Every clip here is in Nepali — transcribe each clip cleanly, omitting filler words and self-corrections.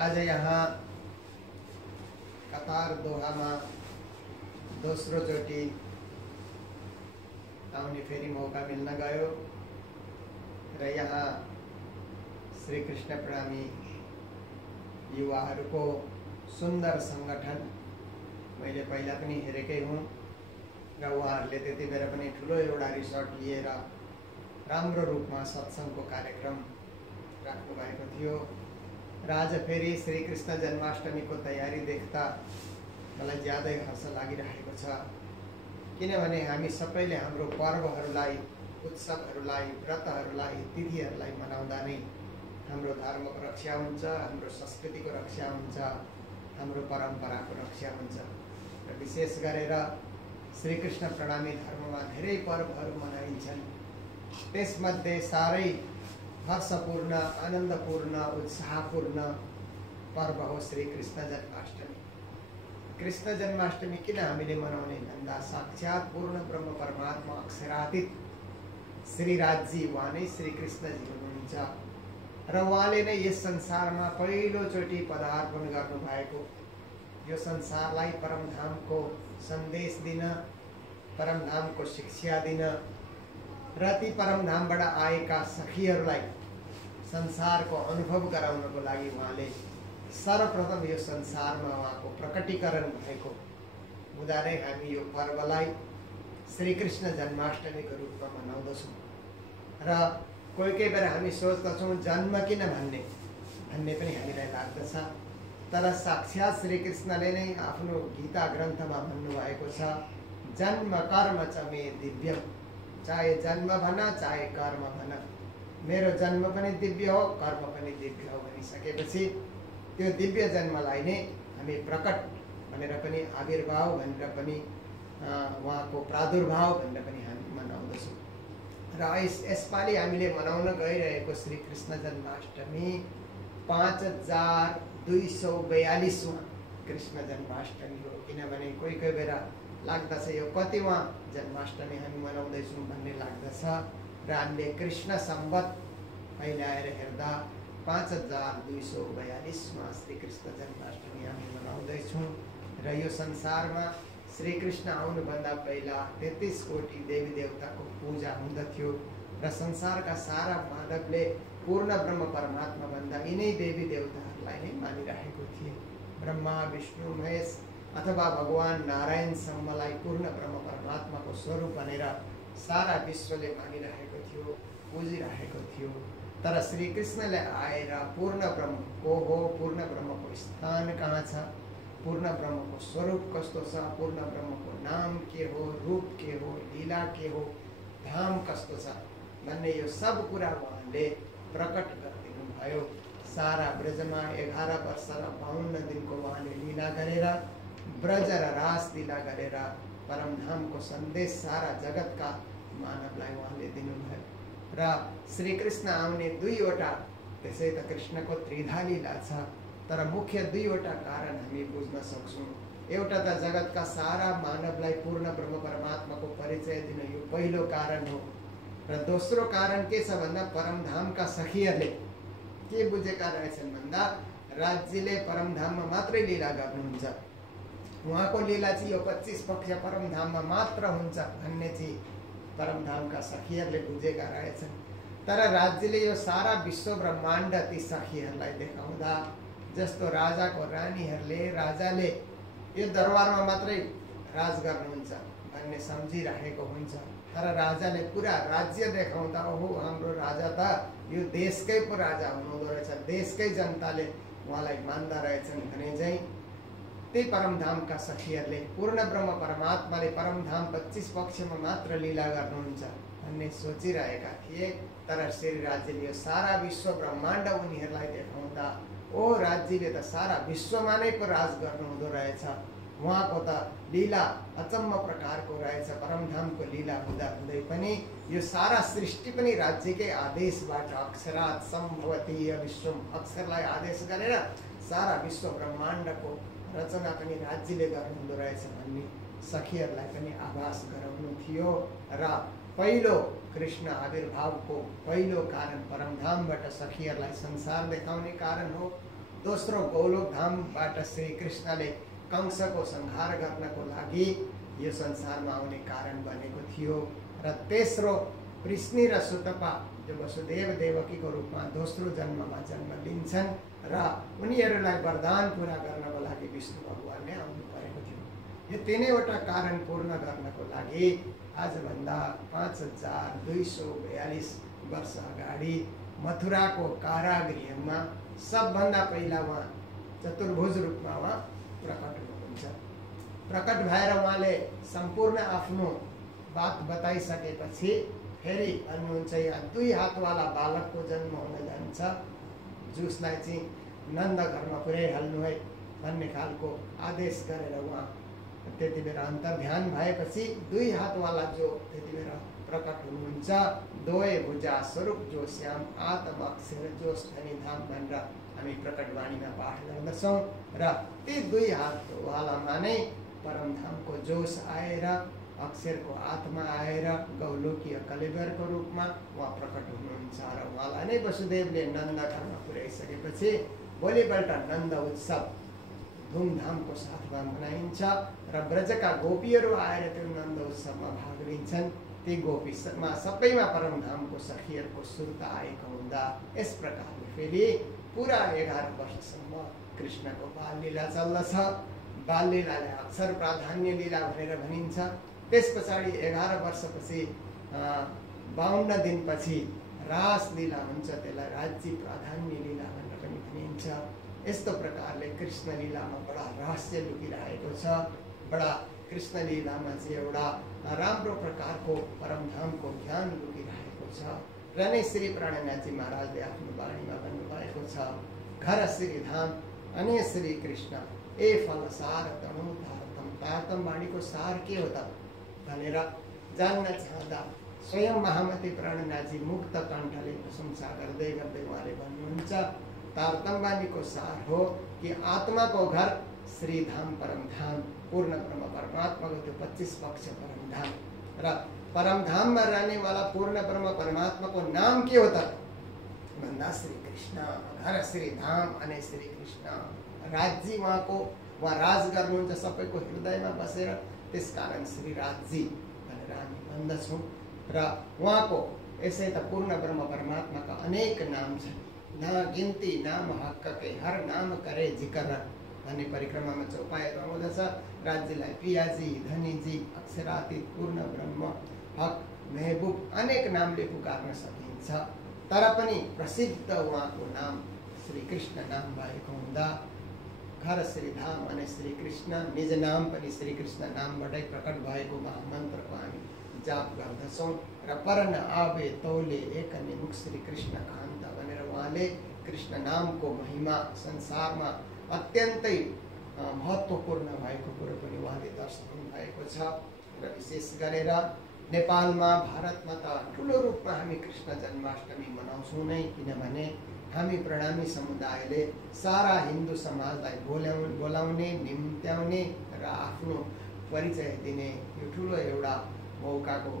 आज यहाँ कतार दोहामा दोस्रो चोटि आउने फेरि मौका मिल्न गयो र यहाँ श्री कृष्ण प्रेमी युवाहरूको सुन्दर संगठन मैले पहिला पनि हेरेकै हुँ र उहाँहरूले त्यति बेला पनि ठुलो एउटा रिसोर्ट लिएर राम्रो रूपमा सत्सङ्गको कार्यक्रम राख्नु भएको थियो र आज फेरि श्री कृष्ण जन्माष्टमीको तयारी देख्दा मलाई ज्यादै हर्ष लागिरहेको छ। किनभने हामी सबैले हाम्रो पर्वहरूलाई, उत्सवहरूलाई, व्रतहरूलाई, तिथिहरूलाई मनाउँदा नै हाम्रो धर्मको रक्षा हुन्छ, हाम्रो संस्कृतिको रक्षा हुन्छ, हाम्रो परम्पराको रक्षा हुन्छ। र विशेष गरेर श्री कृष्ण प्रणामी धर्ममा धेरै पर्वहरू मनाइन्छन्। त्यसमध्ये साह्रै हर्षपूर्ण, आनन्दपूर्ण, उत्साहपूर्ण पर्व हो श्री कृष्ण जन्माष्टमी। कृष्ण जन्माष्टमी किन हामीले मनाउने भन्दा साक्षात् पूर्ण ब्रह्म परमात्मा अक्षरातीत श्रीराजजी उहाँ नै श्री कृष्णजी हुनुहुन्छ र उहाँले नै यस संसारमा पहिलोचोटि पदार्पण गर्नुभएको, यो संसारलाई परमधामको सन्देश दिन, परमधामको शिक्षा दिन र ती परमधामबाट आएका सखीहरूलाई संसारको अनुभव गराउनको लागि उहाँले सर्वप्रथम यो संसारमा उहाँको प्रकटीकरण भएको हुँदा नै हामी यो पर्वलाई श्री कृष्ण जन्माष्टमीको रूपमा मनाउँदछौँ। र कोही कोही बेला हामी सोच्दछौँ जन्म किन भन्ने पनि हामीलाई लाग्दछ, तर साक्षात् श्री कृष्णले नै आफ्नो गीता ग्रन्थमा भन्नुभएको छ, जन्म कर्म च मे दिव्यम, चाहे जन्म भन चाहे कर्म भन, मेरो जन्म पनि दिव्य हो, कर्म पनि दिव्य हो भनिसकेपछि त्यो दिव्य जन्मलाई नै हामी प्रकट भनेर पनि, आविर्भाव भनेर पनि, उहाँको प्रादुर्भाव भनेर पनि हामी मनाउँदछौँ। र यसपालि हामीले मनाउन गइरहेको श्री कृष्ण जन्माष्टमी 5242वां कृष्ण जन्माष्टमी हो। किनभने कोही कोही बेला लाग्दछ यो कतिवां जन्माष्टमी हामी मनाउँदैछौँ भन्ने लाग्दछ र हामीले कृष्ण सम्वत अहिले आएर हेर्दा 5242वां श्री कृष्ण जन्माष्टमी हामी मनाउँदैछौँ। र यो संसारमा श्री कृष्ण आउनुभन्दा पहिला 33 कोटी देवी देवताको पूजा हुँदथ्यो र संसारका सारा मानवले पूर्ण ब्रह्म परमात्मा भन्दा यिनै देवी देवताहरूलाई नै मानिरहेको थिए। ब्रह्मा, विष्णु, महेश अथवा भगवान नारायणसम्मलाई पूर्ण ब्रह्म परमात्माको स्वरूप भनेर सारा विश्वले मानिरहेको थियो, पुजिरहेको थियो। तर श्री कृष्णले आएर पूर्ण ब्रह्म को हो, पूर्ण ब्रह्मको स्थान कहाँ छ, पूर्ण ब्रह्मको स्वरूप कस्तो छ, पूर्ण ब्रह्मको नाम के हो, रूप के हो, लीला के हो, धाम कस्तो छ भन्ने यो सब कुरा उहाँले प्रकट गरिदिनु भयो। सारा ब्रजमा 11 वर्ष र 52 दिनको उहाँले लीला गरेर, ब्रज र रास लीला गरेर परमधामको सन्देश सारा जगतका मानवलाई उहाँले दिनुभयो। र श्री कृष्ण आउने दुईवटा, त्यसै त कृष्णको त्रिधा लीला छ, तर मुख्य दुईवटा कारण हामी बुझ्न सक्छौँ। एउटा त जगतका सारा मानवलाई पूर्ण ब्रह्म परमात्माको परिचय दिन यो पहिलो कारण हो। र दोस्रो कारण के छ भन्दा परमधामका सखीहरूले के बुझेका रहेछन् भन्दा राज्यले परमधाममा मात्रै लीला गर्नुहुन्छ, उहाँको लीला चाहिँ यो 25 पक्ष परमधाममा मात्र हुन्छ भन्ने चाहिँ परमधामका सखीहरूले बुझेका रहेछन्। तर राज्यले यो सारा विश्व ब्रह्माण्ड ती सखीहरूलाई देखाउँदा, जस्तो राजाको रानीहरूले राजाले यो दरबारमा मात्रै राज गर्नुहुन्छ भन्ने सम्झिराखेको हुन्छ, तर राजाले पुरा राज्य देखाउँदा ओहो हाम्रो राजा त यो देशकै पो राजा हुनुहुँदो रहेछ, देशकै जनताले उहाँलाई मान्दा रहेछन् भने चाहिँ त्यही परमधामका सखीहरूले पूर्ण ब्रह्म परमात्माले परमधाम 25 पक्षमा मात्र लीला गर्नुहुन्छ भन्ने सोचिरहेका थिए। तर श्री राज्यले यो सारा विश्व ब्रह्माण्ड उनीहरूलाई देखाउँदा ओ राज्यले त सारा विश्वमा नै पो राज गर्नुहुँदो रहेछ, उहाँको त लीला अचम्म प्रकारको रहेछ। परमधामको लीला हुँदा हुँदै पनि यो सारा सृष्टि पनि राज्यकै आदेशबाट अक्षरात् सम्भवति विश्वम, अक्षरलाई आदेश गरेर सारा विश्व ब्रह्माण्डको रचना पनि राज्यले गर्नुहुँदो रहेछ भन्ने सखीहरूलाई पनि आभास गराउनु थियो। र पहिलो कृष्ण आविर्भावको पहिलो कारण परमधामबाट सखीहरूलाई संसार देखाउने कारण हो। दोस्रो गोलोक धामबाट श्री कृष्णले कंसको संहार गर्नको लागि यो संसारमा आउने कारण बनेको थियो। र तेस्रो पृश्नी र सुतपा जो वसुदेव देवकीको रूपमा दोस्रो जन्ममा जन्म लिन्छन् र उनीहरूलाई वरदान पूरा गर्नको लागि विष्णु भगवानले आउनु परेको थियो। यो तीनैवटा कारण पूर्ण गर्नको लागि आजभन्दा 5242 वर्ष अगाडि मथुराको कारागृहमा सबभन्दा पहिला उहाँ चतुर्भुज रूपमा उहाँ प्रकट हुनुहुन्छ। प्रकट भएर उहाँले सम्पूर्ण आफ्नो बात बताइसकेपछि फेरि भन्नुहुन्छ यहाँ 2 हातवाला बालकको जन्म हुन जान्छ, जसलाई चाहिँ नन्द घरमा पुर्याइहाल्नु है भन्ने खालको आदेश गरेर उहाँ त्यति बेला अन्तर्ध्यान भएपछि 2 हातवाला जो त्यति बेला प्रकट हुनुहुन्छ, 2 भुजा स्वरूप जो श्याम आत्म अक्षर जो धनी धाम भनेर हामी प्रकटवाणीमा पाठ गर्दछौँ। र ती 2 हातवालामा नै परमधामको जोस आएर अक्षरको आत्मा आएर गौलोकीय कलेवरको रूपमा उहाँ प्रकट हुनुहुन्छ र उहाँलाई नै वसुदेवले नन्द घरमा पुर्याइसकेपछि भोलिपल्ट नन्द उत्सव धुमधामको साथमा मनाइन्छ र ब्रजका गोपीहरू आएर त्यो नन्द उत्सवमा भाग लिन्छन्। ती गोपीमा सबैमा परमधामको सखीहरूको सुर्ता आएको हुँदा यस प्रकारले फेरि पुरा 11 वर्षसम्म कृष्णको बाललीला चल्दछ। बाललीलालाई अक्षर प्राधान्य लीला भनेर भनिन्छ। त्यस पछाडि 11 वर्षपछि 52 दिनपछि रासलीला हुन्छ, त्यसलाई राज्य प्राधान्य लीला भनेर पनि भनिन्छ। यस्तो प्रकारले कृष्ण लीलामा बडा रहस्य लुकिरहेको छ। बडा कृष्ण लीलामा चाहिँ एउटा राम्रो प्रकारको परमधामको ज्ञान लुकिरहेको छ र नै श्री प्राणनाथजी महाराजले आफ्नो वाणीमा भन्नुभएको छ, घर श्रीधाम अनि श्री कृष्ण ए फल सार तनु तारतम। तारतम वाणीको सार के हो त भनेर जान्न चाहँदा स्वयं महामती प्राणनाथजी मुक्त कण्ठले प्रशंसा गर्दै गर्दै उहाँले भन्नुहुन्छ, तारतम वाणीको सार हो कि आत्माको घर श्रीधाम परमधाम पूर्ण ब्रह्म परमात्माको त्यो 25 पक्ष परमधाम र परमधाममा रहनेवाला पूर्ण ब्रह्म परमात्माको नाम के हो त भन्दा श्री कृष्ण। घर श्रीधाम अनि श्री कृष्ण राज्य उहाँको, उहाँ राज गर्नुहुन्छ सबैको हृदयमा बसेर, त्यसकारण श्री राज्य भनेर हामी भन्दछौँ। र उहाँको यसै त पूर्ण ब्रह्म परमात्माका अनेक नाम छन्, ना गिन्ती नाम हक के हर नाम करे जिकर भन्ने परिक्रमामा चौपाइहरू आउँदछ। राज्यलाई पियाजी, धनीजी, अक्षरातीत, पूर्ण ब्रह्म, हक, महबुब अनेक नामले पुकार्न सकिन्छ, तर पनि प्रसिद्ध उहाँको नाम श्री कृष्ण नाम भएको हुँदा घर श्रीधाम अनि श्री कृष्ण निज नाम पनि श्री कृष्ण नामबाटै प्रकट भएको महामन्त्रको हामी जाप गर्दछौँ। र परन आवे तौले एक निमुख श्री कृष्ण कान्त भनेर उहाँले कृष्ण नामको महिमा संसारमा अत्यन्तै महत्त्वपूर्ण भएको कुरो पनि उहाँले दर्शाउनु भएको छ। र विशेष गरेर नेपालमा, भारतमा त ठुलो रूपमा हामी कृष्ण जन्माष्टमी मनाउँछौँ नै, किनभने हामी प्रणामी समुदायले सारा हिन्दू समाजलाई बोलाउने, निम्त्याउने र आफ्नो परिचय दिने यो ठुलो एउटा मौकाको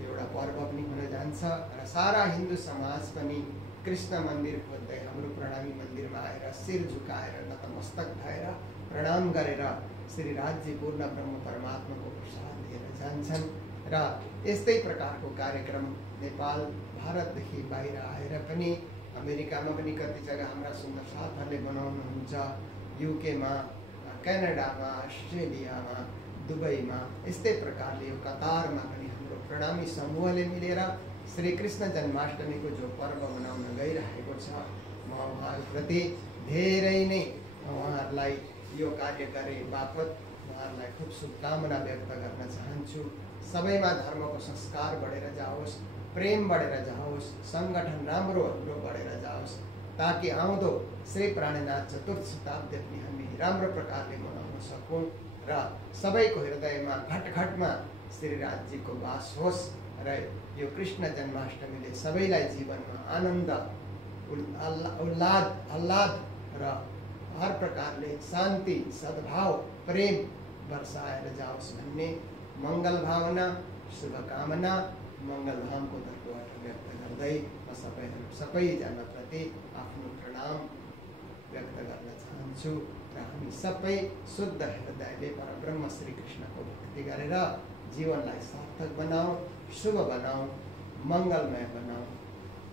एउटा पर्व पनि हुन जान्छ। र सारा हिन्दू समाज पनि कृष्ण मन्दिर खोज्दै हाम्रो प्रणामी मन्दिरमा आएर शिर झुकाएर नतमस्तक भएर प्रणाम गरेर श्री राज्य पूर्ण ब्रह्म परमात्माको प्रसाद लिएर जान्छन्। र यस्तै प्रकारको कार्यक्रम नेपाल, भारतदेखि बाहिर आएर पनि अमेरिकामा पनि कति जग्गा हाम्रा सुन्दर साथहरूले बनाउनुहुन्छ, युकेमा, क्यानाडामा, अस्ट्रेलियामा, दुबईमा, यस्तै प्रकारले यो कतारमा पनि हाम्रो प्रणामी समूहले मिलेर श्री कृष्ण जन्माष्टमीको जो पर्व मनाउन गइरहेको छ, म उहाँहरूप्रति धेरै नै उहाँहरूलाई यो कार्य गरे बापत उहाँहरूलाई खूब शुभकामना व्यक्त गर्न चाहन्छु। सबैमा धर्मको संस्कार बढेर जाओस्, प्रेम बढेर जाओस्, सङ्गठन राम्रो हाम्रो बढेर जाओस्, ताकि आउँदो श्री प्राणनाथ चतुर्थ शताब्दी पनि हामी राम्रो प्रकारले मनाउन सकौँ र सबैको हृदयमा घटघटमा श्री राज्यको वास होस् र यो कृष्ण जन्माष्टमीले सबैलाई जीवनमा आनन्द, आह्लाद र हर प्रकारले शान्ति, सद्भाव, प्रेम वर्षाएर जाओस् भन्ने मङ्गल भावना, शुभकामना, मङ्गलधामको तर्फबाट व्यक्त गर्दै म सबैजनाप्रति आफ्नो प्रणाम व्यक्त गर्न चाहन्छु र हामी सबै शुद्ध हृदयले परब्रह्म श्री कृष्णको भक्ति गरेर जीवनलाई सार्थक बनाऊ, शुभ बनाऊ, मङ्गलमय बनाऊ।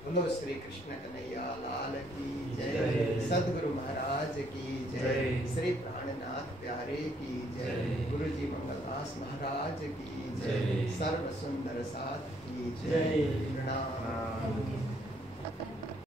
बोलो श्री कृष्ण कन्हैया लाल की जय, सद्गुरु महाराज की जय, श्री प्राणनाथ प्यारे की जय, गुरु जी मंगलदास महाराज की जय, सर्व सुंदर साथ की जय। प्रणाम।